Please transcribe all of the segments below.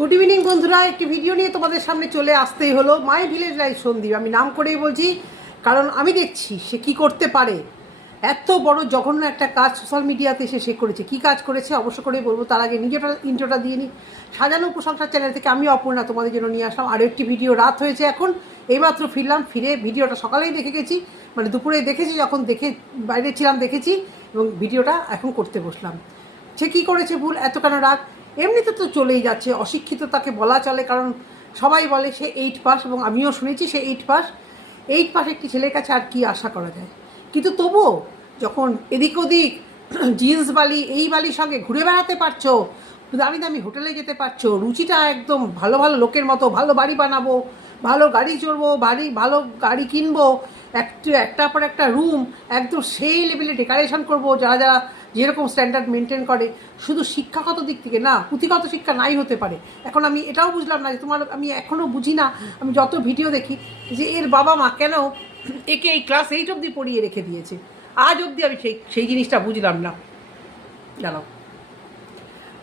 Good evening বন্ধুরা। একটি video নিয়ে তোমাদের সামনে চলে আসতেই হলো। My village life Sandip. আমি নাম করেই বলছি, কারণ আমি দেখছি সে কি করতে পারে। এত বড় জঘন্য একটা কাজ সোশ্যাল মিডিয়াতে এসে সে করেছে। কি কাজ করেছে অবশ্য করে বলব, তার আগে নিজেটা ইন্ট্রোটা দিয়ে নিই সাজানো উপসংসার চ্যানেল থেকে আমি অপূর্ণা তোমাদের জন্য নিয়ে আসলাম। আরও একটি ভিডিও রাত হয়েছে এখন। এইমাত্র ফিরলাম, ফিরে ভিডিওটা সকালেই দেখে গেছি। মানে দুপুরে দেখেছি, যখন দেখে বাইরে ছিলাম, দেখেছি এবং ভিডিওটা এখন করতে বসলাম। সে কী করেছে ভুল? এত কেন রাগ এমনিতে তো চলেই যাচ্ছে, অশিক্ষিত তাকে বলা চলে, কারণ সবাই বলে সে এইট পাস এবং আমিও শুনেছি সে এইট পাস এইট পাস একটি ছেলের কাছে আর কি আশা করা যায়? কিন্তু তবুও যখন এদিক ওদিক জিন্স বালি, এই বালির সঙ্গে ঘুরে বেড়াতে পারছ, দামি দামি হোটেলে যেতে পারছ, রুচিটা একদম ভালো ভালো লোকের মতো, ভালো বাড়ি বানাবো, ভালো গাড়ি চড়বো, বাড়ি, ভালো গাড়ি কিনবো, একটু, একটার পর একটা রুম একদম সেই লেভেলে ডেকোরেশন করব, যারা যারা যেরকম স্ট্যান্ডার্ড মেনটেন করে, শুধু শিক্ষাগত দিক থেকে না, পুঁথিগত শিক্ষা নাই হতে পারে। এখন আমি এটাও বুঝলাম না যে তোমার, আমি এখনও বুঝি না, আমি যত ভিডিও দেখি, যে এর বাবা মা কেন একে এই ক্লাস এইট অবধি পড়িয়ে রেখে দিয়েছে। আজ অবধি আমি সেই সেই জিনিসটা বুঝলাম না। জানো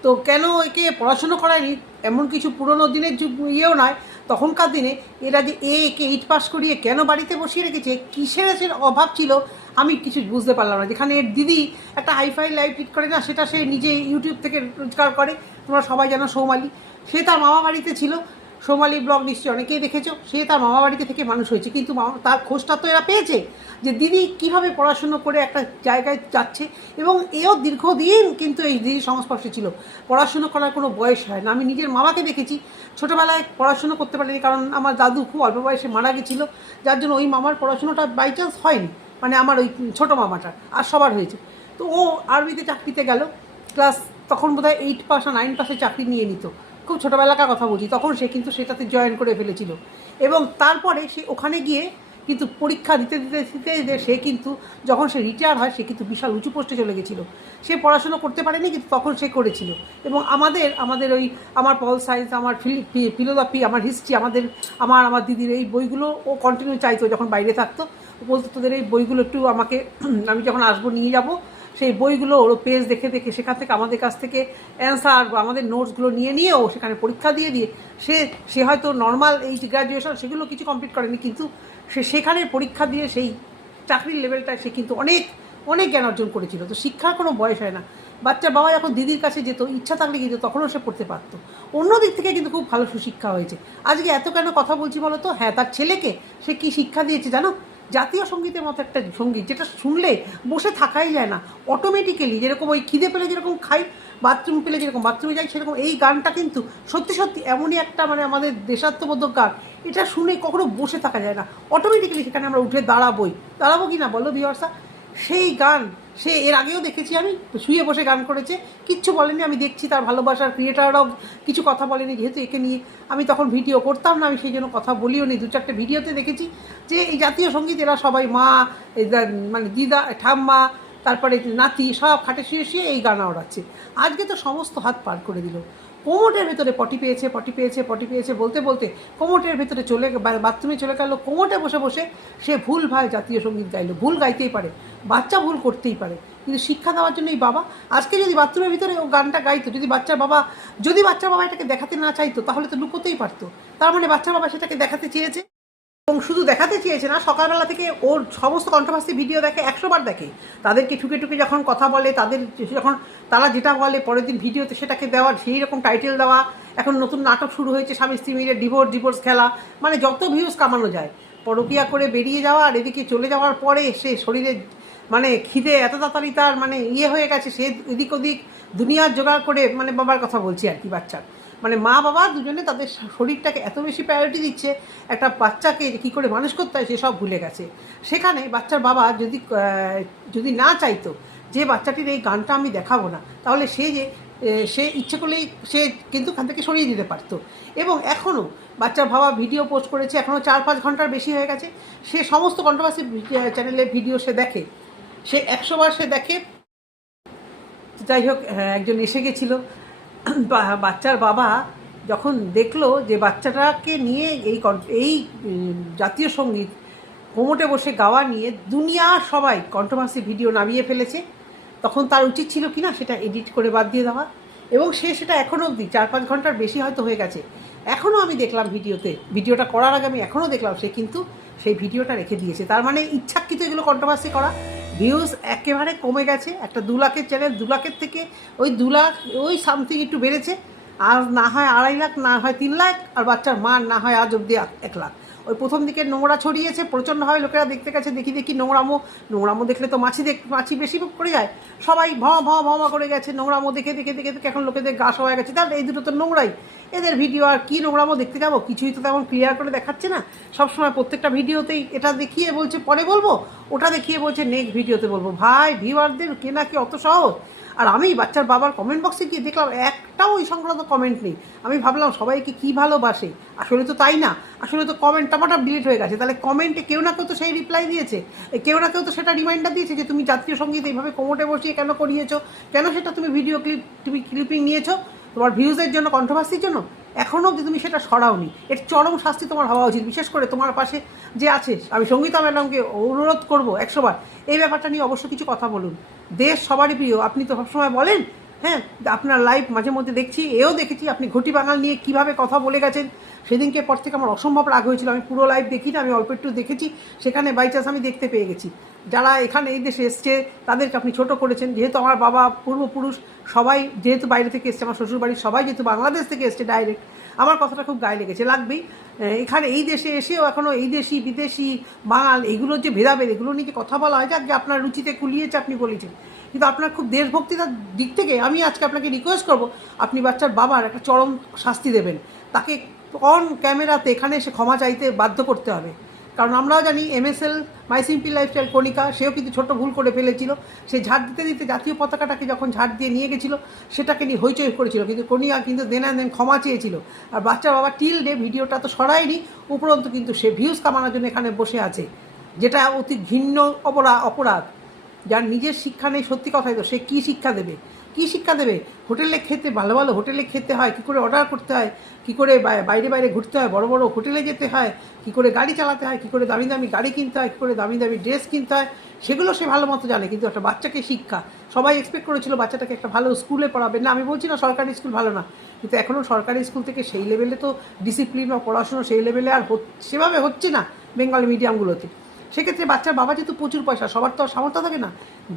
তো কেন একে পড়াশুনো করায়নি? এমন কিছু পুরনো দিনের যুগ ইয়েও নয়। তখনকার দিনে এরা যে এ একে এইট পাস করিয়ে কেন বাড়িতে বসিয়ে রেখেছে, কিসের এসের অভাব ছিল, আমি কিছু বুঝতে পারলাম না। যেখানে এর দিদি একটা হাইফাই লাইফ লিড করে না, সেটা সে নিজে ইউটিউব থেকে রোজগার করে, তোমরা সবাই জানো সৌমালি। সে তার মামা বাড়িতে ছিল সোমালি ব্লগ নিশ্চয়ই অনেকেই দেখেছ, সে তার মামা বাড়িতে থেকে মানুষ হয়েছে। কিন্তু তার খোঁজটা তো এরা পেয়েছে যে দিদি কীভাবে পড়াশুনো করে একটা জায়গায় যাচ্ছে এবং এও দীর্ঘদিন কিন্তু এই দিদির সংস্পর্শে ছিল। পড়াশুনো করার কোনো বয়স হয় না। আমি নিজের মামাকে দেখেছি। ছোটোবেলায় পড়াশুনো করতে পারিনি কারণ আমার দাদু খুব অল্প বয়সে মারা গেছিল। যার জন্য ওই মামার পড়াশুনোটা বাই চান্স হয়নি। মানে আমার ওই ছোটো মামাটার। আর সবার হয়েছে। তো ও আর্মিতে চাকরিতে গেল। ক্লাস তখন বোধহয় এইট পাস আর নাইন পাসে চাকরি নিয়ে নিত। খুব ছোটোবেলাকার কথা বলছি, তখন সে কিন্তু সেটাতে জয়েন করে ফেলেছিল। এবং তারপরে সে ওখানে গিয়ে কিন্তু পরীক্ষা দিতে দিতে দিতে সে কিন্তু যখন সে রিটায়ার হয়, সে কিন্তু বিশাল উঁচু পোস্টে চলে গেছিল। সে পড়াশুনো করতে পারেনি, কিন্তু তখন সে করেছিল। এবং আমাদের আমাদের ওই, আমার পল সায়েন্স আমার ফিলোসফি আমার হিস্ট্রি আমাদের, আমার আমার দিদির এই বইগুলো ও কন্টিনিউ চাইতো যখন বাইরে থাকতো। বলতো, তোদের এই বইগুলো একটু আমাকে, আমি যখন আসব, নিয়ে যাব। সেই বইগুলো ওর পেজ দেখে দেখে সেখান থেকে আমাদের কাছ থেকে অ্যান্সার বা আমাদের নোটসগুলো নিয়ে নিয়ে ও সেখানে পরীক্ষা দিয়ে দিয়ে সে সে হয়তো নর্মাল এই গ্র্যাজুয়েশন সেগুলো কিছু কমপ্লিট করেনি, কিন্তু সে সেখানে পরীক্ষা দিয়ে সেই চাকরির লেভেলটায় সে কিন্তু অনেক অনেক জ্ঞান অর্জন করেছিল। তো শিক্ষার কোনো বয়স হয় না। বাচ্চার বাবা যখন দিদির কাছে যেত, ইচ্ছা থাকলে কিন্তু তখনও সে পড়তে পারতো। অন্য দিক থেকে কিন্তু খুব ভালো সুশিক্ষা হয়েছে। আজকে এত কেন কথা বলছি বলো তো? হ্যাঁ তার ছেলেকে সে কি শিক্ষা দিয়েছে জানো? জাতীয় সঙ্গীতের মতো একটা সংগীত, যেটা শুনলে বসে থাকাই যায় না। অটোমেটিক্যালি যেরকম ওই খিদে পেলে যেরকম খাই বাথরুম পেলে যেরকম বাথরুমে যাই, সেরকম এই গানটা কিন্তু সত্যি সত্যি এমনই একটা মানে আমাদের দেশাত্মবোধক গান। এটা শুনে কখনো বসে থাকা যায় না। অটোমেটিক্যালি সেখানে আমরা উঠে দাঁড়াবোই। দাঁড়াবো কি না বলো বিহর্সা সেই গান সে এর আগেও দেখেছি আমি, শুয়ে বসে গান করেছে। কিচ্ছু বলেনি, আমি দেখছি তার ভালোবাসার ক্রিয়েটাররাও কিছু কথা বলেনি, যেহেতু একে নিয়ে আমি তখন ভিডিও করতাম না, আমি সেই জন্য কথা বলিও নি। দু চারটে ভিডিওতে দেখেছি যে এই জাতীয় সংগীত, এরা সবাই মা মানে দিদা ঠাম্মা, তারপরে নাতি, সব খাটে শুয়ে শুয়ে এই গান ওড়াচ্ছে আজকে তো সমস্ত হাত পার করে দিল। কোমরের ভেতরে পটি পেয়েছে পটি পেয়েছে পটি পেয়েছে বলতে বলতে কোমোটের ভেতরে চলে বাথরুমে চলে গেল, কোমোটে বসে বসে সে ভুল ভাই জাতীয় সংগীত গাইলো। ভুল গাইতেই পারে, বাচ্চা ভুল করতেই পারে। কিন্তু শিক্ষা দেওয়ার জন্য এই বাবা, আজকে যদি বাথরুমের ভিতরে ও গানটা গাইতো, যদি বাচ্চার বাবা যদি বাচ্চার বাবা এটাকে দেখাতে না চাইতো, তাহলে তো লুকোতেই পারতো। তার মানে বাচ্চার বাবা সেটাকে দেখাতে চেয়েছে। এবং শুধু দেখাতে চেয়েছে না, সকালবেলা থেকে ওর সমস্ত কন্ট্রোভার্সি ভিডিও দেখে, একশো বার দেখে। তাদেরকে ঠুকে ঠুকে যখন কথা বলে, তাদের যখন তারা যেটা বলে, পরের দিন ভিডিওতে সেটাকে দেওয়া সেই রকম টাইটেল দেওয়া। এখন নতুন নাটক শুরু হয়েছে স্বামী স্ত্রী মিলে ডিভোর্স ডিভোর্স খেলা। মানে যত ভিউজ কামানো যায়। পরকিয়া করে বেরিয়ে যাওয়া আর এদিকে চলে যাওয়ার পরে সে শরীরে মানে খিদে, এত তাড়াতাড়ি তার মানে ইয়ে হয়ে গেছে। সে এদিক ওদিক দুনিয়ার জোগাড় করে মানে বাবার কথা বলছি আর কি বাচ্চার। মানে মা বাবা দুজনে তাদের শরীরটাকে এত বেশি প্রায়োরিটি দিচ্ছে, একটা বাচ্চাকে কী করে মানুষ করতে হয় সেসব ভুলে গেছে। সেখানে বাচ্চার বাবা যদি যদি না চাইতো যে বাচ্চাটির এই গানটা আমি দেখাবো না, তাহলে সে যে সে ইচ্ছে করলেই সে কিন্তু ওখান থেকে সরিয়ে দিতে পারতো। এবং এখনও বাচ্চার বাবা ভিডিও পোস্ট করেছে, এখনও চার পাঁচ ঘণ্টার বেশি হয়ে গেছে। সে সমস্ত কন্ট্রোভার্সি চ্যানেলে ভিডিও সে দেখে। সে একশোবার সে দেখে। যাই হোক একজন এসে গেছিল। বাচ্চার বাবা যখন দেখল যে বাচ্চাটাকে নিয়ে এই এই জাতীয় সংগীত কোমোটে বসে গাওয়া নিয়ে দুনিয়া সবাই কন্ট্রোভার্সি ভিডিও নামিয়ে ফেলেছে, তখন তার উচিত ছিল কি না সেটা এডিট করে বাদ দিয়ে দেওয়া এবং সে সেটা এখনও অবধি চার পাঁচ ঘণ্টার বেশি হয়তো হয়ে গেছে। এখনও আমি দেখলাম ভিডিওতে, ভিডিওটা করার আগে আমি এখনও দেখলাম সে কিন্তু সেই ভিডিওটা রেখে দিয়েছে। তার মানে ইচ্ছাকৃত এগুলো কন্ট্রোভার্সি করা। ভিউজ একেবারে কমে গেছে। একটা দু লাখের চ্যানেল দু লাখের থেকে ওই দু লাখ, ওই সামথিং একটু বেড়েছে। আর না হয় আড়াই লাখ, না হয় তিন লাখ, আর বাচ্চার মার না হয় আজ অব্দি এক লাখ। ওই প্রথম দিকে নোংরা ছড়িয়েছে প্রচণ্ডভাবে লোকেরা দেখতে গেছে, দেখি দেখি নোংরামো নোংরামো দেখলে তো মাছি দেখ, মাছি বেশি করে যায়। সবাই ভ ভ ভমা করে গেছে, নোংরামো দেখে দেখে দেখে দেখে এখন লোকেদের গা হয়ে গেছে। তাহলে এই দুটো তো নোংরাই। এদের ভিডিও আর কী নোংরামো দেখতে যাব? কিছুই তো তেমন ক্লিয়ার করে দেখাচ্ছে না। সবসময় প্রত্যেকটা ভিডিওতেই এটা দেখিয়ে বলছে, পরে বলব, ওটা দেখিয়ে বলছে নেক্সট ভিডিওতে বলব। ভাই ভিউয়ারদের কেনা কি অত সহজ? আর আমি বাচ্চার বাবার কমেন্ট বক্সে গিয়ে দেখলাম একটাও ওই সংক্রান্ত কমেন্ট নেই। আমি ভাবলাম সবাইকে কী ভালোবাসে? আসলে তো তাই না? আসলে তো কমেন্ট টাপাটা ডিলিট হয়ে গেছে। তাহলে কমেন্টে কেউ না কেউ তো সেই রিপ্লাই দিয়েছে। কেউ না কেউ তো সেটা রিমাইন্ডার দিয়েছে যে তুমি জাতীয় সংগীত এইভাবে কোমোটে বসিয়ে কেন করিয়েছো? কেন সেটা তুমি ভিডিও ক্লিপ তুমি ক্লিপিং নিয়েছো? তোমার ভিউজের জন্য কন্ট্রোভার্সির জন্য? এখনও অবধি তুমি সেটা সরাওনি। এর চরম শাস্তি তোমার হওয়া উচিত। বিশেষ করে তোমার পাশে যে আছে, আমি সঙ্গীতা ম্যাডামকে অনুরোধ করব একশোবার এই ব্যাপারটা নিয়ে অবশ্য কিছু কথা বলুন। দেশ সবারই প্রিয়। আপনি তো সবসময় বলেন হ্যাঁ আপনার লাইভ মাঝে মধ্যে দেখছি, এও দেখেছি, আপনি ঘটি বাঙাল নিয়ে কীভাবে কথা বলে গেছেন। সেদিনকে পর থেকে আমার অসম্ভব রাগ হয়েছিল। আমি পুরো লাইভ দেখি না, আমি অল্প একটু দেখেছি। সেখানে বাই চান্স আমি দেখতে পেয়ে গেছি। যারা এখানে এই দেশে এসছে, তাদেরকে আপনি ছোট করেছেন। যেহেতু আমার বাবা পূর্বপুরুষ, সবাই যেহেতু বাইরে থেকে এসছে, আমার শ্বশুরবাড়ির সবাই যেহেতু বাংলাদেশ থেকে এসছে ডাইরেক্ট আমার কথাটা খুব গায়ে লেগেছে, লাগবেই। এখানে এই দেশে এসেও এখনও এই দেশি, বিদেশি, বাঙাল এগুলোর যে ভেদাভেদ, এগুলো নিয়ে কথা বলা হয়? যাক, যে আপনার রুচিতে কুলিয়েছে আপনি বলেছেন। কিন্তু আপনার খুব দেশভক্তিতার দিক থেকে আমি আজকে আপনাকে রিকোয়েস্ট করব, আপনি বাচ্চার বাবার একটা চরম শাস্তি দেবেন। তাকে অন ক্যামেরাতে এখানে এসে ক্ষমা চাইতে বাধ্য করতে হবে। কারণ আমরাও জানি MSL my simple lifestyle Kanika সেও কিন্তু ছোট ভুল করে ফেলেছিল। সে ঝাড় দিতে দিতে জাতীয় পতাকাটাকে যখন ঝাড় দিয়ে নিয়ে গেছিল, সেটাকে নিয়ে হইচই করেছিল। কিন্তু কণিকা কিন্তু দেন দেন ক্ষমা চেয়েছিল। আর বাচ্চা বাবা টিল ডে ভিডিওটা তো সরায়নি, উপরন্তু কিন্তু সে ভিউজ কামানোর জন্য এখানে বসে আছে। যেটা অতি ঘৃণ্য অপরাধ অপরাধ। যার নিজের শিক্ষা নেই, সত্যি কথাই তো, সে কী শিক্ষা দেবে? কী শিক্ষা দেবে? হোটেলে খেতে, ভালো ভালো হোটেলে খেতে হয়, কী করে অর্ডার করতে হয়, কী করে বাইরে বাইরে ঘুরতে হয়, বড় বড় হোটেলে যেতে হয়, কী করে গাড়ি চালাতে হয়, কী করে দামি দামি গাড়ি কিনতে হয়, কী করে দামি দামি ড্রেস কিনতে হয়, সেগুলো সে ভালো মতো জানে, কিন্তু একটা বাচ্চাকে শিক্ষা। সবাই এক্সপেক্ট করেছিল বাচ্চাটাকে একটা ভালো স্কুলে পড়াবে। না, আমি বলছি না সরকারি স্কুল ভালো না, কিন্তু এখনও সরকারি স্কুল থেকে সেই লেভেলে তো ডিসিপ্লিন বা পড়াশুনো সেই লেভেলে আর সেভাবে হচ্ছে না বেঙ্গল মিডিয়ামগুলোতে সেক্ষেত্রে বাচ্চার বাবা যেহেতু প্রচুর পয়সা, সবার তো সামর্থ্য থাকে না।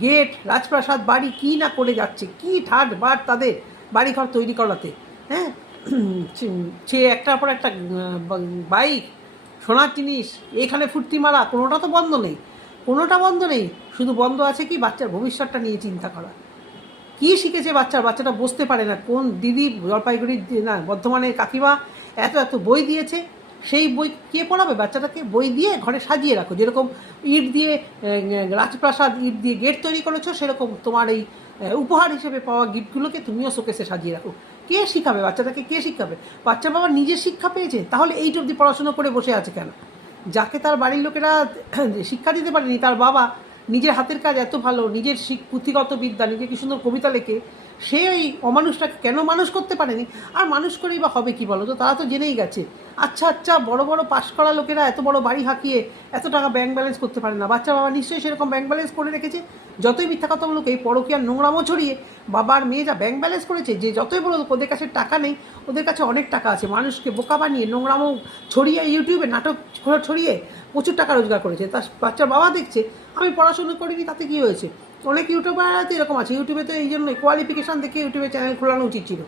গেট, রাজপ্রাসাদ, বাড়ি, কী না করে যাচ্ছে, কী ঠাট বাট তাদের বাড়িঘর তৈরি করাতে। হ্যাঁ? সে একটার পর একটা বাইক, সোনার জিনিস, এখানে ফুর্তি মারা কোনোটা তো বন্ধ নেই। কোনোটা বন্ধ নেই, শুধু বন্ধ আছে কি বাচ্চার ভবিষ্যৎটা নিয়ে চিন্তা করা। কী শিখেছে বাচ্চার? বাচ্চাটা বসতে পারে না, কোন দিদি জলপাইগুড়ির, না, বর্ধমানের কাকিমা এত এত বই দিয়েছে। সেই বই কে পড়াবে? বাচ্চাটাকে বই দিয়ে ঘরে সাজিয়ে রাখো। যেরকম ইট দিয়ে রাজপ্রাসাদ ইট দিয়ে গেট তৈরি করেছ, সেরকম তোমার এই উপহার হিসেবে পাওয়া গিফটগুলোকে তুমিও শোকেসে সাজিয়ে রাখো। কে শিখাবে? বাচ্চাটাকে কে শিখাবে? বাচ্চা বাবা নিজের শিক্ষা পেয়েছে? তাহলে এইট অব্দি পড়াশুনো করে বসে আছে কেন? যাকে তার বাড়ির লোকেরা শিক্ষা দিতে পারেনি, তার বাবা নিজের হাতের কাজ এত ভালো, নিজের পুঁথিগত বিদ্যা নিজে কি সুন্দর কবিতা লেখে সে এই অমানুষটাকে কেন মানুষ করতে পারেনি? আর মানুষ করেই বা হবে কি বলো তো? তারা তো জেনেই গেছে। আচ্ছা আচ্ছা বড় বড় পাশ করা লোকেরা এত বড় বাড়ি হাঁকিয়ে এত টাকা ব্যাংক ব্যালেন্স করতে পারে না। বাচ্চা বাবা নিশ্চয়ই সেরকম ব্যাংক ব্যালেন্স করে রেখেছে। যতই মিথ্যা কথা বলুক এই পরকীয়ার নোংরামো ছড়িয়ে বাবার মেয়ে যা ব্যাংক ব্যালেন্স করেছে, যে যতই বলুক ওদের কাছে টাকা নেই, ওদের কাছে অনেক টাকা আছে। মানুষকে বোকা বানিয়ে নোংরামো ছড়িয়ে ইউটিউবে নাটক ছড়িয়ে প্রচুর টাকা রোজগার করেছে। তার বাচ্চার বাবা দেখছে, আমি পড়াশুনো করিনি, তাতে কী হয়েছে? অনেক ইউটিউবার আছে, এরকম আছে। ইউটিউবে তো এই জন্য কোয়ালিফিকেশান দেখে ইউটিউবে চ্যানেল খোলানো উচিত ছিল।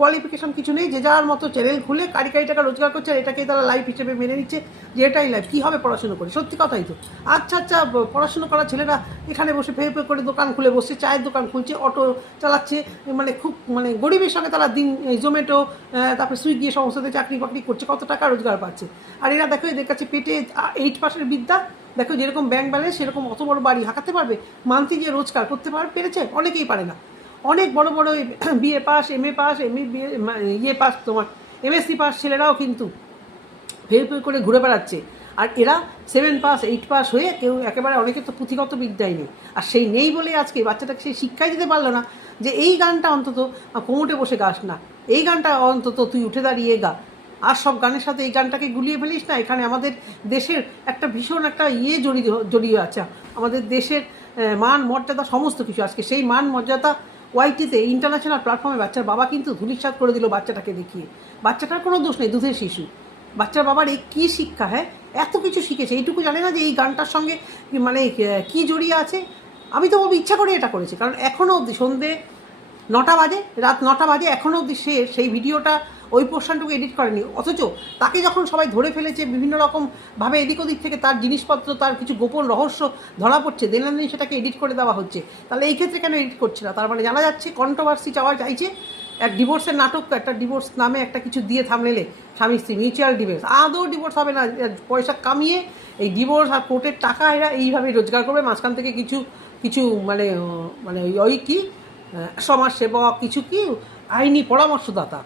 কোয়ালিফিকেশান কিছু নেই, যে যার মতো চ্যানেল খুলে কারি কারি টাকা রোজগার করছে আর এটাকেই তারা লাইফ হিসেবে মেনে নিচ্ছে, যে এটাই লাইফ কী হবে পড়াশুনো করে? সত্যি কথাই তো। আচ্ছা আচ্ছা পড়াশুনো করা ছেলেরা এখানে বসে ফের ফের করে দোকান খুলে বসছে, চায়ের দোকান খুলছে অটো চালাচ্ছে মানে খুব মানে গরিবের সঙ্গে তারা দিন জোম্যাটো তারপরে সুইগি সমস্ততে চাকরি বাকরি করছে, কত টাকা রোজগার পাচ্ছে। আর এরা দেখো, এদের কাছে পেটে এইট পার্সেন্ট বিদ্যা, দেখো যেরকম ব্যাংক ব্যালেন্স সেরকম অত বড় বাড়ি হাঁকাতে পারবে? মান্থলি যে রোজগার করতে পার, পেরেছে? অনেকেই পারে না। অনেক বড় বড় BA pass M A pass M ইয়ে পাস তোমার, এমএসসি পাস ছেলেরাও কিন্তু ফের ফের করে ঘুরে বেড়াচ্ছে। আর এরা সেভেন পাস, এইট পাস হয়ে কেউ একেবারে অনেকের তো পুঁথিগত বিদ্যাই নেই। আর সেই নেই বলে আজকে বাচ্চাটাকে সেই শিক্ষাই দিতে পারল না যে এই গানটা অন্তত কোমোটে বসে গাস না। এই গানটা অন্তত তুই উঠে দাঁড়িয়ে গা। আর সব গানের সাথে এই গানটাকে গুলিয়ে ফেলিস না। এখানে আমাদের দেশের একটা ভীষণ একটা ইয়ে জড়িয়ে জড়িয়ে আছে। আমাদের দেশের মান, মর্যাদা সমস্ত কিছু। আজকে সেই মান, মর্যাদা ওয়াইটিতে ইন্টারন্যাশনাল প্ল্যাটফর্মে বাচ্চার বাবা কিন্তু ধুলিসাত করে দিল বাচ্চাটাকে দেখিয়ে। বাচ্চাটার কোনো দোষ নেই, দুধের শিশু। বাচ্চার বাবার এই কী শিক্ষা হ্যাঁ? এত কিছু শিখেছে। এইটুকু জানে না যে এই গানটার সঙ্গে মানে কি জড়িয়ে আছে? আমি তো বলব ইচ্ছা করে এটা করেছি। কারণ এখনও অবধি সন্ধে নটা বাজে, রাত নটা বাজে এখনও অবধি সে সেই ভিডিওটা ওই পোর্শনটুকু এডিট করেনি। অথচ তাকে যখন সবাই ধরে ফেলেছে, বিভিন্ন রকমভাবে এদিক ওদিক থেকে তার জিনিসপত্র, তার কিছু গোপন রহস্য ধরা পড়ছে দিন দিন সেটাকে এডিট করে দেওয়া হচ্ছে। তাহলে এই ক্ষেত্রে কেন এডিট করছে না? তার মানে জানা যাচ্ছে কন্ট্রোভার্সি চাওয়া চাইছে এক ডিভোর্সের নাটক, একটা ডিভোর্স নামে একটা কিছু দিয়ে থামলেলে স্বামী স্ত্রী মিউচুয়াল ডিভোর্স আদৌ ডিভোর্স হবে না পয়সা কামিয়ে এই ডিভোর্স আর কোর্টের টাকা এরা এইভাবে রোজগার করবে? মাঝখান থেকে কিছু কিছু মানে মানে ওই- কি? সমাজসেবক, কিছু কি? আইনি পরামর্শদাতা।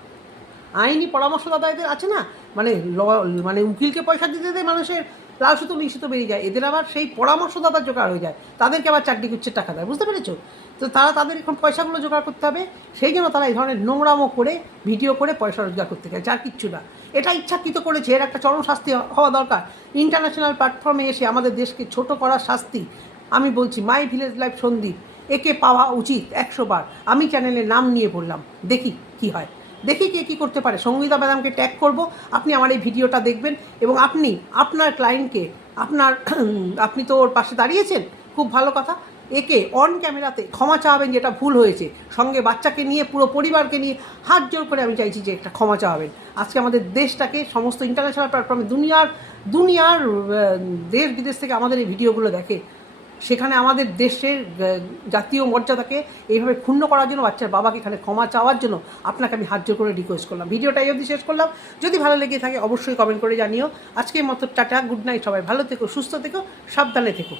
আইনি পরামর্শদাতা এদের আছে না? মানে ল- মানে উকিলকে পয়সা দিতে দিতে মানুষের লাল সুতো সুতো বেরিয়ে যায়। এদের আবার সেই পরামর্শদাতা জোগাড় হয়ে যায়। তাদেরকে আবার চারটি গুচ্ছের টাকা দেয়। বুঝতে পেরেছ? তো তারা তাদের এখন পয়সাগুলো জোগাড় করতে হবে। সেই জন্য তারা এই ধরনের নোংরামো করে, ভিডিও করে পয়সা রোজগার করতে চায় যার কিচ্ছু না। এটা ইচ্ছাকৃত করেছে। এর একটা চরম শাস্তি হওয়া দরকার। ইন্টারন্যাশনাল প্ল্যাটফর্মে এসে আমাদের দেশকে ছোট করার শাস্তি। আমি বলছি, মাই ভিলেজ লাইফ সন্দীপ। একে পাওয়া উচিত একশো বার। আমি চ্যানেলের নাম নিয়ে বললাম। দেখি কি হয়। দেখি কে কী করতে পারে। সঙ্গীতা ম্যাডামকে ট্যাগ করব, আপনি আমার এই ভিডিওটা দেখবেন এবং আপনি, আপনার ক্লায়েন্টকে আপনার, আপনি তো ওর পাশে দাঁড়িয়েছেন, খুব ভালো কথা। একে অন ক্যামেরাতে ক্ষমা চাওয়াবেন যেটা ভুল হয়েছে। সঙ্গে বাচ্চাকে নিয়ে, পুরো পরিবারকে নিয়ে হাত জোর করে আমি চাইছি যে একটা ক্ষমা চাওয়াবেন। আজকে আমাদের দেশটাকে, সমস্ত ইন্টারন্যাশনাল প্ল্যাটফর্মে দুনিয়ার দুনিয়ার দেশ বিদেশ থেকে আমাদের এই ভিডিওগুলো দেখে সেখানে আমাদের দেশের জাতীয় মর্যাদাকে এইভাবে ক্ষুণ্ণ করার জন্য, বাচ্চার বাবাকে এখানে ক্ষমা চাওয়ার জন্য আপনাকে আমি হাত করে রিকোয়েস্ট করলাম। ভিডিওটা এই অবধি শেষ করলাম। যদি ভালো লেগে থাকে, অবশ্যই কমেন্ট করে জানিও। আজকের মতো টাটা গুড নাইট সবাই ভালো থেকো, সুস্থ থেকো, সাবধানে থেকো।